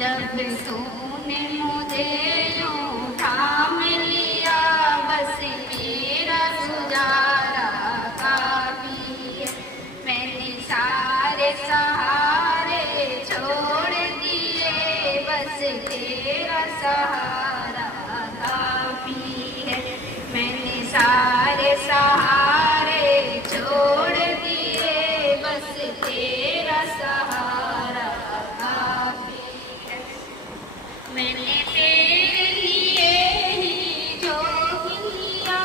जब तूने मुझे यूं थाम लिया, बस मेरा गुजारा काफी है। मैंने सारे सहारे छोड़ दिए, बस तेरा सहारा काफी है। मैंने सारे सहारे छोड़ दिए, बस तेरा सहारा काफी है। मैंने तेरे लिए ही जो किया,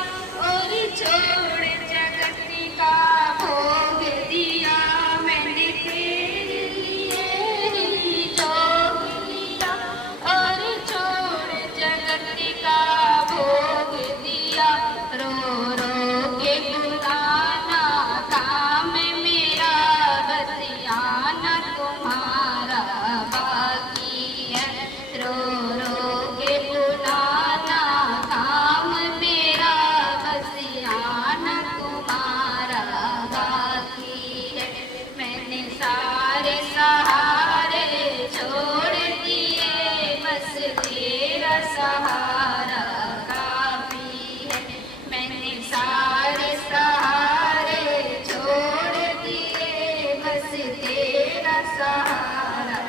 और छोड़ जगत का भोग दिया। मैंने तेरे लिए ही जो किया, और छोड़ जगत का भोग दिया। रो रो के बुलाना काम मेरा, बस आना तुम्हारा बाकी है। रो रो के बुलाना काम मेरा, बस आना तुम्हारा बाकी है। मैंने सारे सहारे छोड़ दिए, बस तेरा सहारा काफी है। मैंने सारे सहारे छोड़ दिए, बस तेरा सहारा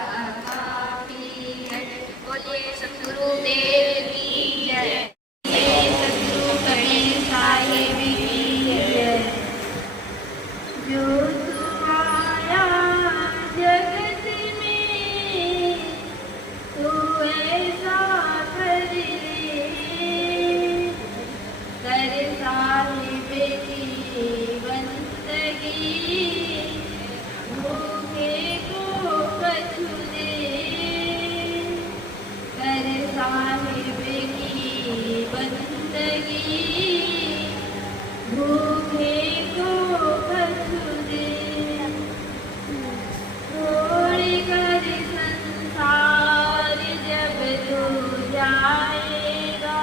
काफी है। बोलिए सतगुरुदेव की जय, सतगुरु गणेश साहिब की जय। जो तू आया जगत में, तू ऐसा कर साहिब की बंदगी, भूखे को कछु दे। कर साहिब की बंदगी, भूखे को कछु दे। छोड़ कर संसार जब तू जाएगा,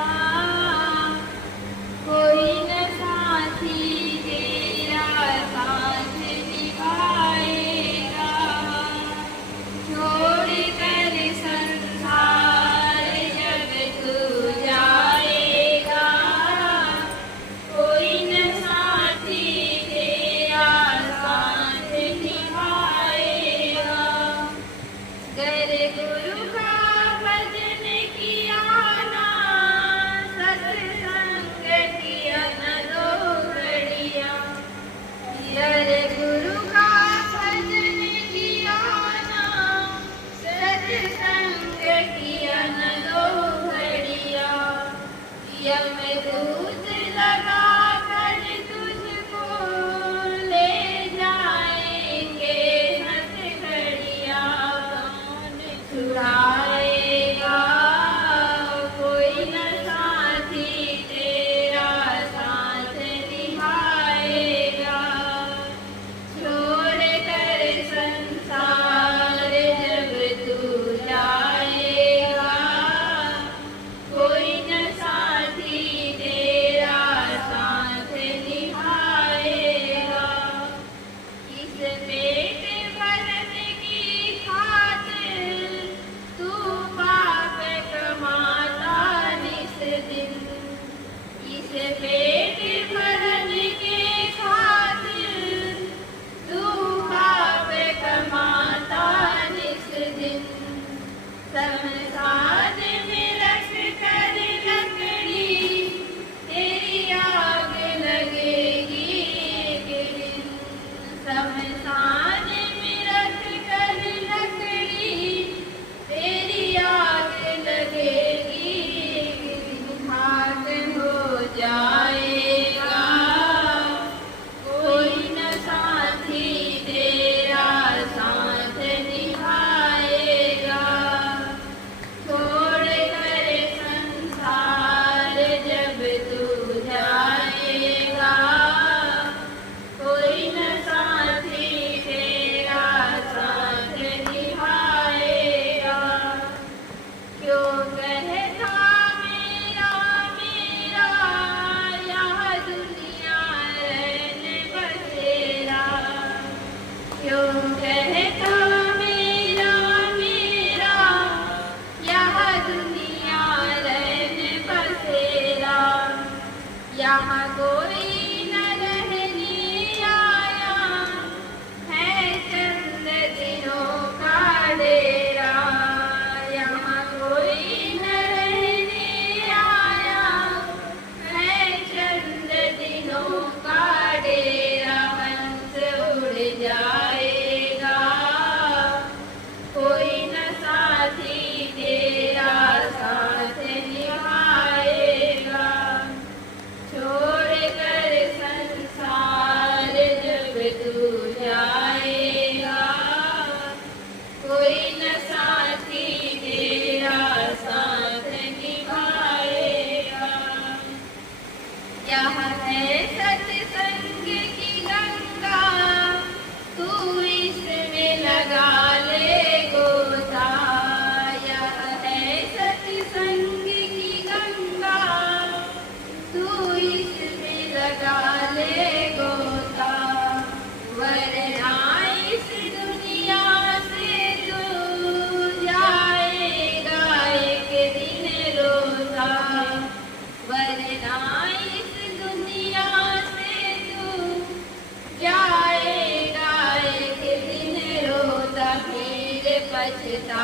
कोई न साथी तेरा साथ निभाएगा। छोड़ कर संसार जब तू जाएगा, कोई न साथी तेरा साथ निभाएगा। गर गुरु का भजन किया ना, सत्संग किया न दो घड़िया। गर गुरु का भजन किया ना, सत्संग किया न दो घड़िया। यमदूत लगा कर तुझको ले जाएंगे हथकड़िया। कौन छुड़ाएगा, कोई न साथी तेरा साथ निभाएगा। छोड़ कर संसार जब तू जाएगा, कोई न साथी तेरा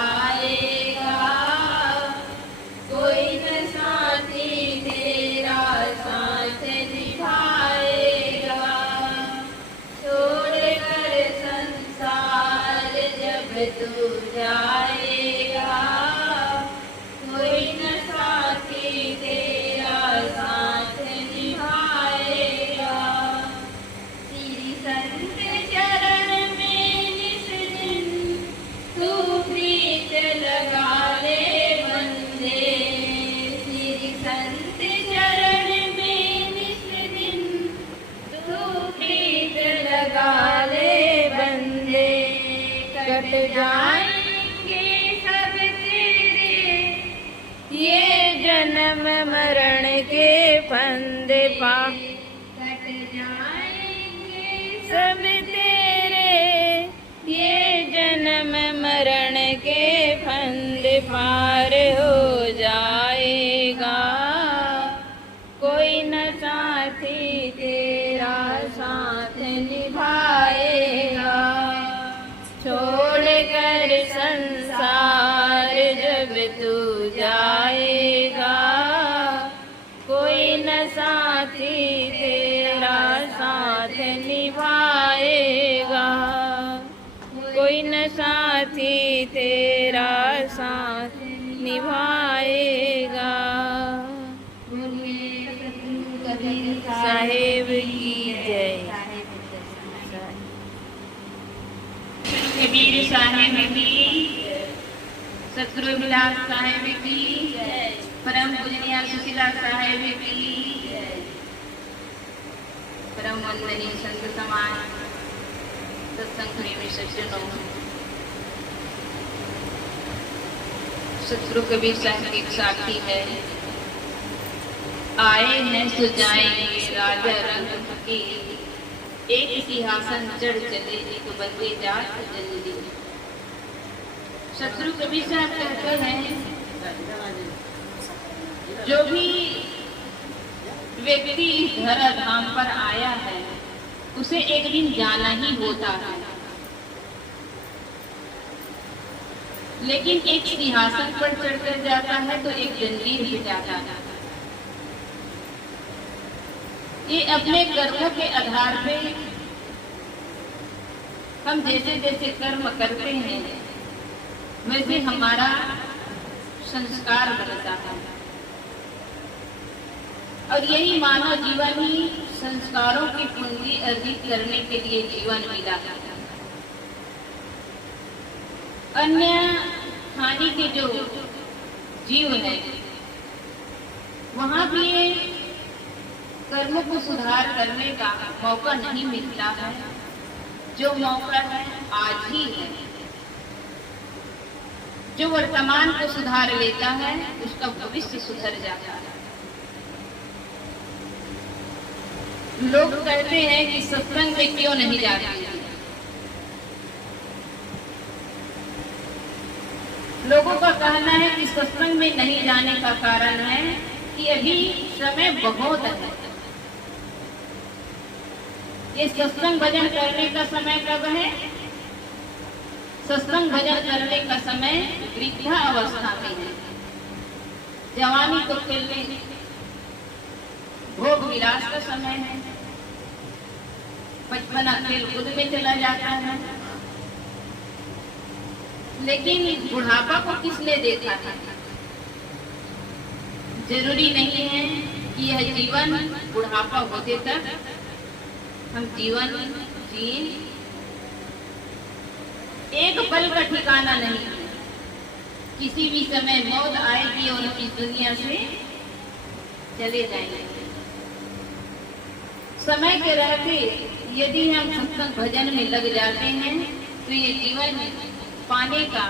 निभाएगा, कोई न साथी तेरा साथ निभाएगा। छोड़ कर संसार जब तू जाएगा, कोई न साथी तेरा साथ निभाएगा। श्री संत चरण में निस दिन तू प्रीत लगा ले बंदे। श्री संत चरण में निस दिन तू प्रीत लगा ले बंदे। कट जाएंगे सब तेरे ये जन्म मरण के फंदे पा। कट जाएंगे सब तेरे ये जन्म मरण के फंदे पार हो जाएगा, कोई न साथी तेरा साथ निभाएगा। छोड़ कर संसार जब तू जाएगा, कोई न साथी तेरा साथ निभाएगा, कोई न साथी तेरा साथ निभाएगा। कबीर साहेब की जय। कबीर साहेब की, सतगुरु विलास साहेब की, परम पूजनीय सुशीला साहेब की, परम वंदनीय संत समाज, सत्संग प्रेमी सज्जनों, सतगुरु कबीर साहब की साथी है। आए हैं सो जाएंगे राजा रंग फकीर, एक सिंहासन चढ़ चले एक बंदे जात जल्दी। सतगुरु कबीर साहब कहते हैं, जो भी व्यक्ति धरा धाम पर आया है उसे एक दिन जाना ही होता है, लेकिन एक सिंहासन पर चढ़कर जाता है तो एक जंजीर भी जाता है। ये अपने कर्म के आधार पे हम जैसे जैसे कर्म करते हैं वैसे हमारा संस्कार बनता है, और यही मानव जीवन ही संस्कारों की पूंजी अर्जित करने के लिए जीवन मिला है। अन्य हानि के जो जीव है वहां भी कर्मों को सुधार करने का मौका नहीं मिलता है। जो मौका है आज ही है। जो वर्तमान को सुधार लेता है उसका भविष्य सुधर जाता है। लोग कहते हैं कि सत्संग में क्यों नहीं जाते। लोगों का कहना है कि सत्संग में नहीं जाने का कारण है कि अभी समय बहुत है। ये सत्संग भजन करने का समय कब है? सत्संग भजन करने का समय वृद्धा अवस्था में है। जवानी को खेलने भोग विलास का समय है। बचपना खेल कूद में चला जाता है। लेकिन बुढ़ापा को किसने देखा था? जरूरी नहीं है कि यह जीवन बुढ़ापा होते तक हम जीवन जिए। एक पल का ठिकाना नहीं, किसी भी समय मौत आएगी और हम इस दुनिया से चले जाएंगे। समय के रहते यदि हम सत्संग भजन में लग जाते हैं तो ये जीवन पाने का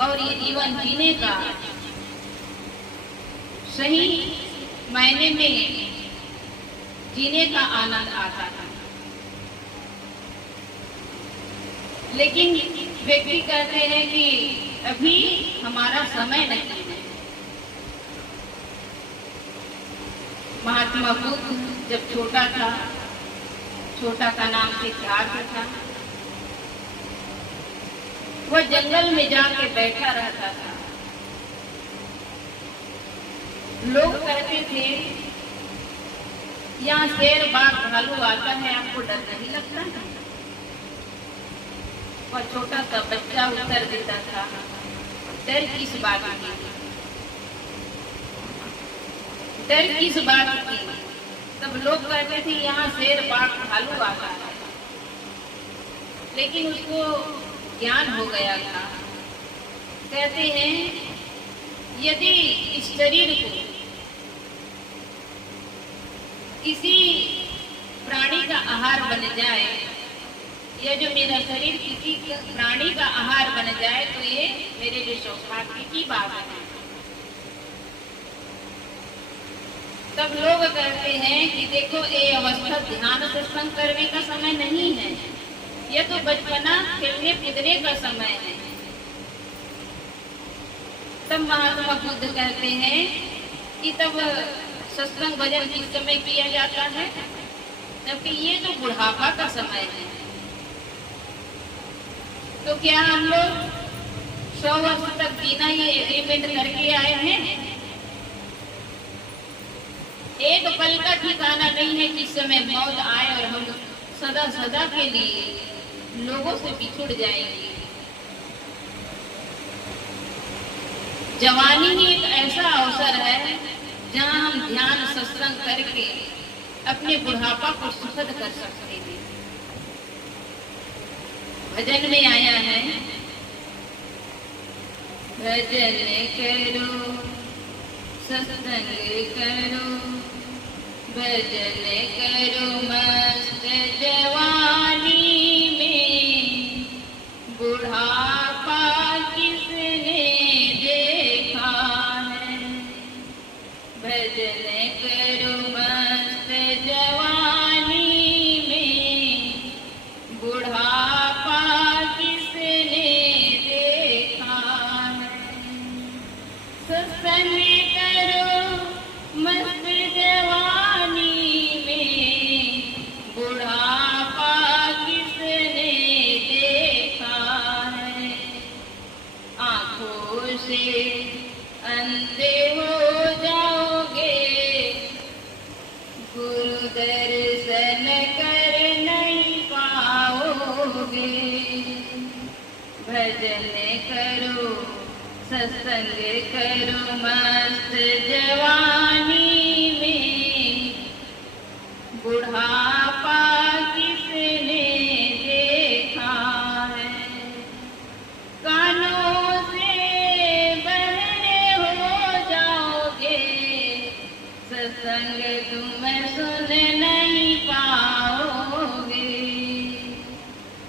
और ये जीवन जीने का सही मायने में जीने का आनंद आता है। लेकिन व्यक्ति कहते हैं कि अभी हमारा समय नहीं है। महात्मा बुद्ध जब छोटा था, छोटा का नाम सिद्धार्थ था, वह जंगल में जाके बैठा रहता था। लोग कहते थे, यहाँ शेर बाघ भालू आता है, आपको डर नहीं लगता है? वह छोटा सा बच्चा उत्तर देता था, डर किस बात की, डर किस बात की। तब लोग कहते थे, यहाँ शेर बाघ भालू आता है। लेकिन उसको ज्ञान हो गया था। कहते हैं, यदि इस शरीर को किसी प्राणी का आहार बन जाए, या जो मेरा शरीर किसी प्राणी का आहार बन जाए, तो ये मेरे लिए सौभाग्य की बात है। तब लोग कहते हैं कि देखो, ये अवस्था ध्यान सत्संग करने का समय नहीं है, यह तो बचपना खेलने कूदने का समय है। तब महात्मा बुद्ध कहते हैं कि तब सत्संग भजन किस समय किया जाता है? जबकि ये तो बुढ़ापा का समय है। तो क्या हम लोग 100 वर्ष तक जीना ये एग्रीमेंट करके आए हैं? एक पल का ठिकाना नहीं है किस समय मौत आए और हम सदा सदा के लिए लोगों से बिछुड़ जाएंगे। जवानी ही एक ऐसा अवसर है जहां हम ध्यान सत्संग करके अपने बुढ़ापा को सुखद कर सकते हैं। भजन में आया है, भजन करो सत्संग करो, भजन करो मस्त जवानी में, बुढ़ापा किसने देखा है। भजन करो मस्त जवानी में, बुढ़ापा किसने देखा है। सत्संग करो मस्त जवानी में, बुढ़ापा किसने देखा है। आंखों से अंधे हो जाओगे, गुरु दर्शन कर नहीं पाओगे। भजन करो सत्संग करो मस्त जवानी में, बुढ़ापा किसने देखा है। कानों से बहरे हो जाओगे, सत्संग तुम सुन नहीं पाओगे।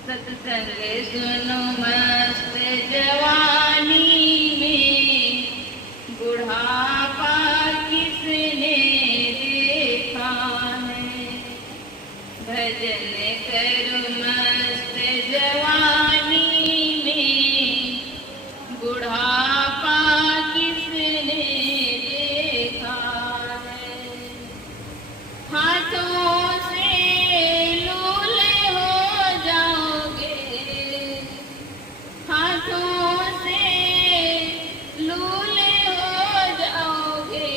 सत्संग सुनो मस्त जवानी में, बुढ़ापा किसने देखा है। भजन करो मस्त जवानी में, बुढ़ापा किसने देखा है। हाथों से लूले हो जाओगे, हाथों से लूले हो जाओगे।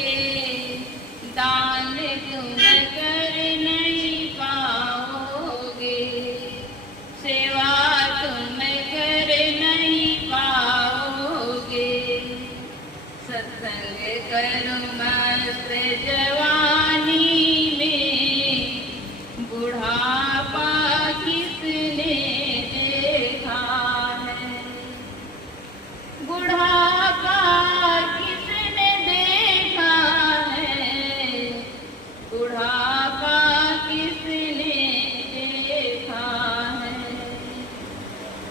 दान तुम कर नहीं पाओगे, सेवा तुम कर नहीं पाओगे। सत्संग करो मस्त जवानी में, बुढ़ापा किसने देखा है। बुढ़ापा किसने देखा है, बुढ़ापा किसने देखा है।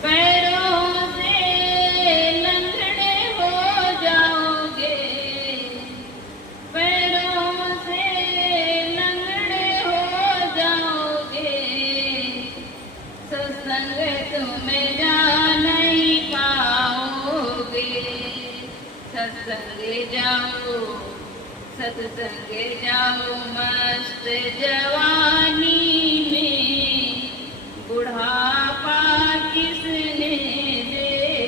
पैरों से लंगड़े हो जाओगे, पैरों से लंगड़े हो जाओगे। सत्संग तुम जा नहीं पाओगे। सत्संग जाओ, सत्संग जाओ मस्त जवानी में, बुढ़ापा किसने देखा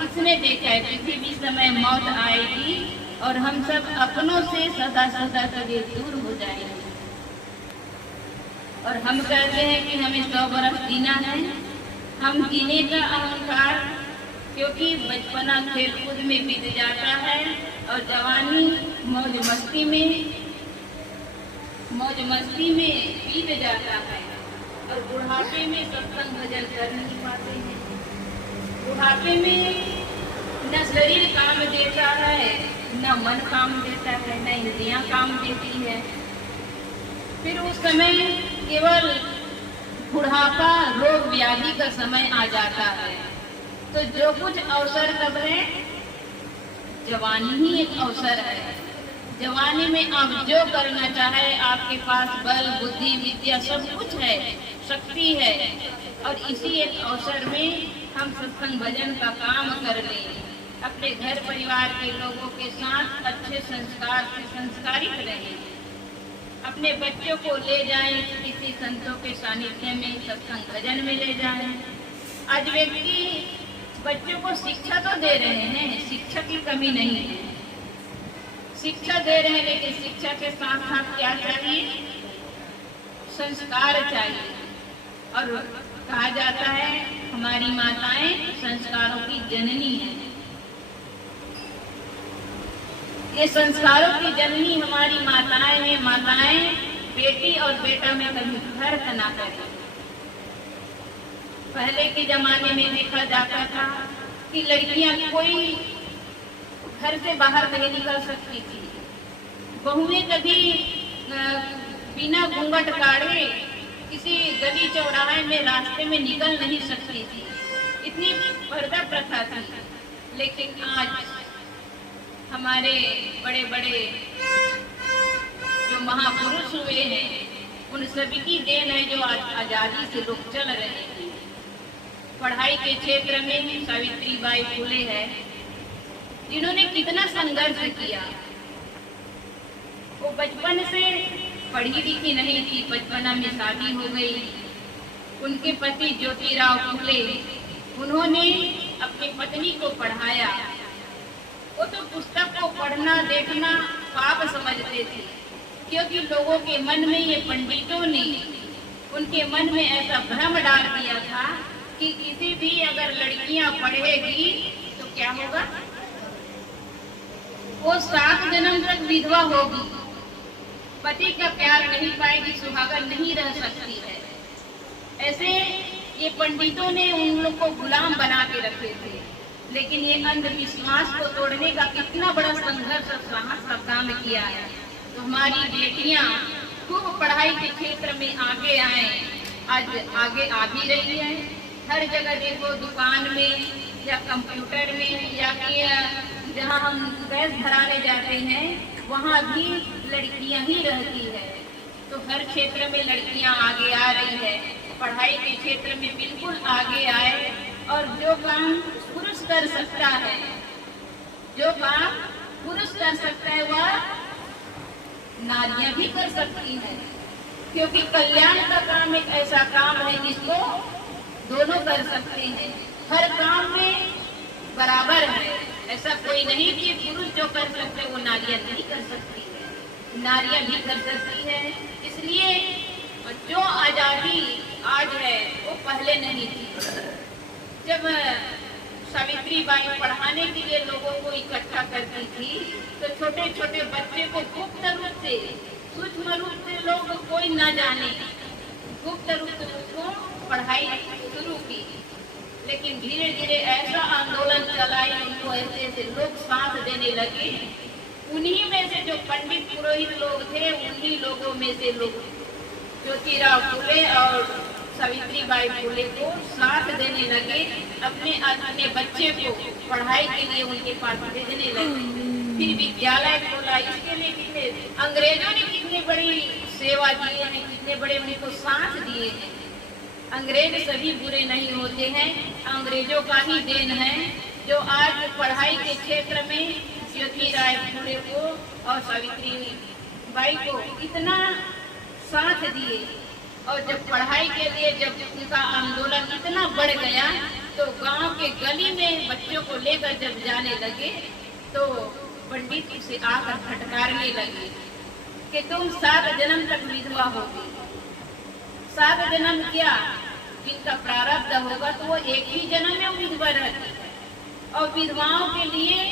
किसने देखा है किसी भी समय मौत आएगी और हम सब अपनों से सदा सदा के लिए दूर हो जाएंगे। और हम कहते हैं कि हमें 100 बरस जीना है। हम जीने का अहंकार, क्योंकि बचपना खेलकूद में बीत जाता है और जवानी मौज मस्ती में बीत जाता है और बुढ़ापे में सत्संग भजन कर नहीं पाते हैं। बुढ़ापे में न शरीर काम देता है, न मन काम देता है, न इंद्रियां काम देती है। फिर उस समय केवल बुढ़ापा रोग व्याधि का समय आ जाता है। तो जो कुछ अवसर कब है, जवानी ही एक अवसर है। जवानी में आप जो करना चाहे, आपके पास बल बुद्धि विद्या सब कुछ है, शक्ति है, और इसी एक अवसर में हम सत्संग भजन का काम कर लें। अपने घर परिवार के लोगों के साथ अच्छे संस्कार से संस्कारित रहें। अपने बच्चों को ले जाएं, किसी संतों के सानिध्य में सत्संग भजन में ले जाएं। आज व्यक्ति बच्चों को शिक्षा तो दे रहे हैं, शिक्षा की कमी नहीं है, शिक्षा दे रहे हैं, लेकिन शिक्षा के साथ साथ क्या चाहिए, संस्कार चाहिए। और कहा जाता है हमारी माताएं संस्कारों की जननी है। ये संस्कारों की जननी हमारी माताएं हैं। माताएं बेटी और बेटा में कभी फर्क ना करें। पहले के जमाने में देखा जाता था कि लड़कियां कोई घर से बाहर नहीं निकल सकती थी। बहुएं कभी बिना घूंघट काढ़े किसी गली चौराहे में रास्ते में निकल नहीं सकती थी, इतनी पर्दा प्रथा थी। लेकिन आज हमारे बड़े बड़े जो महापुरुष हुए हैं, उन सभी की देन है जो आज आजादी से लोग चल रहे हैं। पढ़ाई के क्षेत्र में सावित्रीबाई फुले है, जिन्होंने कितना संघर्ष किया। वो बचपन से पढ़ी लिखी नहीं थी, बचपना में शादी हो गई। उनके पति ज्योतिराव फुले, उन्होंने अपनी पत्नी को पढ़ाया। वो तो पुस्तक को पढ़ना देखना पाप समझते थे, क्योंकि लोगों के मन में, ये पंडितों ने उनके मन में ऐसा भ्रम डाल दिया था कि किसी भी अगर लड़कियां पढ़ेगी तो क्या होगा, वो 7 जन्म तक विधवा होगी, पति का प्यार नहीं पाएगी, सुहागन नहीं रह सकती है। ऐसे ये पंडितों ने उन लोग को गुलाम बना के रखे थे। लेकिन ये अंधविश्वास को तोड़ने का कितना बड़ा संघर्ष और साहस का काम किया है। तो हमारी बेटियां खूब पढ़ाई के क्षेत्र में आगे आए, आज आगे आ भी रही है। हर जगह देखो, दुकान में या कंप्यूटर में या कि जहाँ हम गैस भराने जाते हैं, वहाँ भी लड़कियां ही रहती है। तो हर क्षेत्र में लड़कियां आगे आ रही है। पढ़ाई के क्षेत्र में बिल्कुल आगे आए, और जो काम पुरुष कर सकता है, जो काम पुरुष कर सकता है, वह नारियां भी कर सकती हैं। क्योंकि कल्याण का काम एक ऐसा काम है जिसको दोनों कर सकते हैं। हर काम में बराबर है। ऐसा कोई नहीं कि पुरुष जो कर सकते हैं वो नारियां नहीं कर सकती है, नारियां भी कर सकती है। इसलिए जो आजादी आज है वो पहले नहीं थी। जब सावित्रीबाई पढ़ाने के लिए लोगों को इकट्ठा करती थी, तो छोटे छोटे बच्चे को गुप्त रूप से, सूक्ष्म रूप से लोग कोई न जाने, गुप्त रूप से उसको पढ़ाई शुरू की। लेकिन धीरे धीरे ऐसा आंदोलन चलाई, उनको ऐसे ऐसे लोग साथ देने लगे। उन्हीं में से जो पंडित पुरोहित लोग थे, उन्हीं लोगों में से लोग ज्योतिराव फुले और सावित्रीबाई फुले को साथ देने लगे। अपने बच्चे को पढ़ाई के लिए उनके पास भेजने लगे। फिर विद्यालय खोला। इसके लिए कितने अंग्रेजों ने कितनी बड़ी सेवा दी है, कितने बड़े उनको साथ दिए हैं। अंग्रेज सभी बुरे नहीं होते हैं, अंग्रेजों का ही देन है जो आज पढ़ाई के क्षेत्र में ज्योतिराव फुले को और सावित्रीबाई को इतना साथ दिए। और जब पढ़ाई के लिए जब उनका आंदोलन इतना बढ़ गया, तो गांव के गली में बच्चों को लेकर जब जाने लगे तो पंडित उसे आकर फटकारने लगे कि तुम 7 जन्म तक विधवा होगी। 7 जन्म क्या, जिनका प्रारब्ध होगा तो वो एक ही जन्म में विधवा रहती है। और विधवाओं के लिए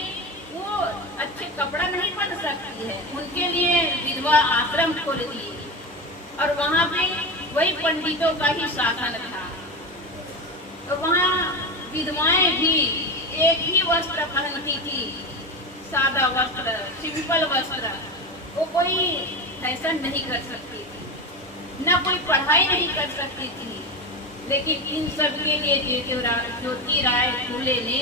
वो अच्छे कपड़ा नहीं पहन सकती है, उनके लिए विधवा आश्रम खोल दिए और वहाँ पे वही पंडितों का ही शासन था। तो वहाँ विधवाएं भी एक ही वस्त्र पहनती थी, सादा वस्त्र, सिंपल वस्त्र। वो कोई फैशन नहीं कर सकती थी, न कोई पढ़ाई नहीं कर सकती थी। लेकिन इन सब के लिए ज्योतिराव फूले ने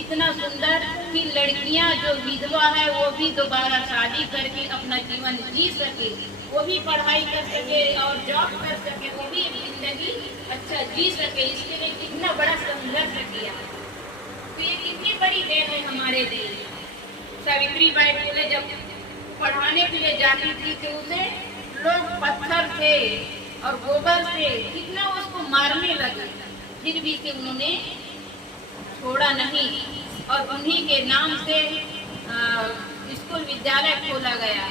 इतना सुंदर कि लड़कियां जो विधवा है वो भी दोबारा शादी करके अपना जीवन जी सके, वो भी पढ़ाई कर सके और जॉब कर सके, वो भी जिंदगी अच्छा जी सके। इसके लिए कितना बड़ा संघर्ष किया। तो ये कितनी बड़ी देन है हमारे देश। सावित्रीबाई फूले जब पढ़ाने के लिए जाती थी तो उसे लोग पत्थर से और गोबर से कितना उसको मारने लगे, फिर भी से उन्होंने छोड़ा नहीं और उन्हीं के नाम से स्कूल विद्यालय खोला गया।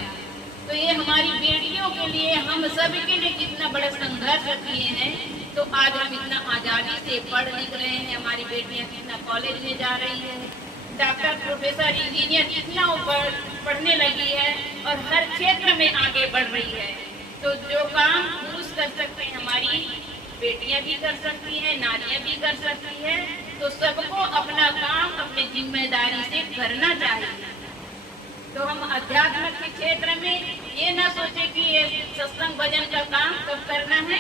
तो ये हमारी बेटियों के लिए, हम सब के लिए कितना बड़ा संघर्ष किए हैं। तो आज हम इतना आज़ादी से पढ़ लिख रहे हैं, हमारी बेटियां कितना कॉलेज में जा रही है, डॉक्टर, प्रोफेसर, इंजीनियर कितना पढ़ने लगी है और हर क्षेत्र में आगे बढ़ रही है। तो जो काम पुरुष कर सकते हैं हमारी बेटियां भी कर सकती हैं, नारियां भी कर सकती हैं। तो सबको अपना काम अपनी जिम्मेदारी से करना चाहिए। तो हम अध्यात्म के क्षेत्र में ये ना सोचे कि ये सत्संग भजन का काम कब करना है,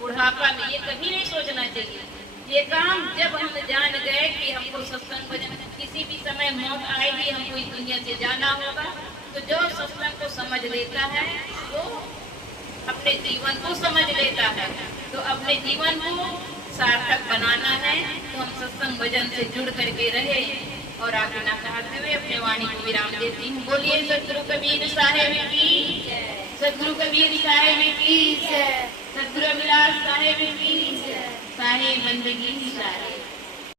बुढ़ापा में, ये कभी नहीं सोचना चाहिए। ये काम जब हम जान गए कि हमको सत्संग भजन किसी भी समय मौत आएगी, हमको इस दुनिया से जाना होगा, तो जो सत्संग को समझ लेता है वो अपने जीवन को समझ लेता है। तो अपने जीवन को सार्थक बनाना है तो हम सत्संग भजन से जुड़ करके रहे। और आगे ना कहते हुए अपने वाणी को विराम देती हूँ। बोलिए सतगुरु कबीर साहेब की, सतगुरु कबीर साहेब की, सतगुरु अभिलाष साहेब की, साहेब बंदगी साहेब।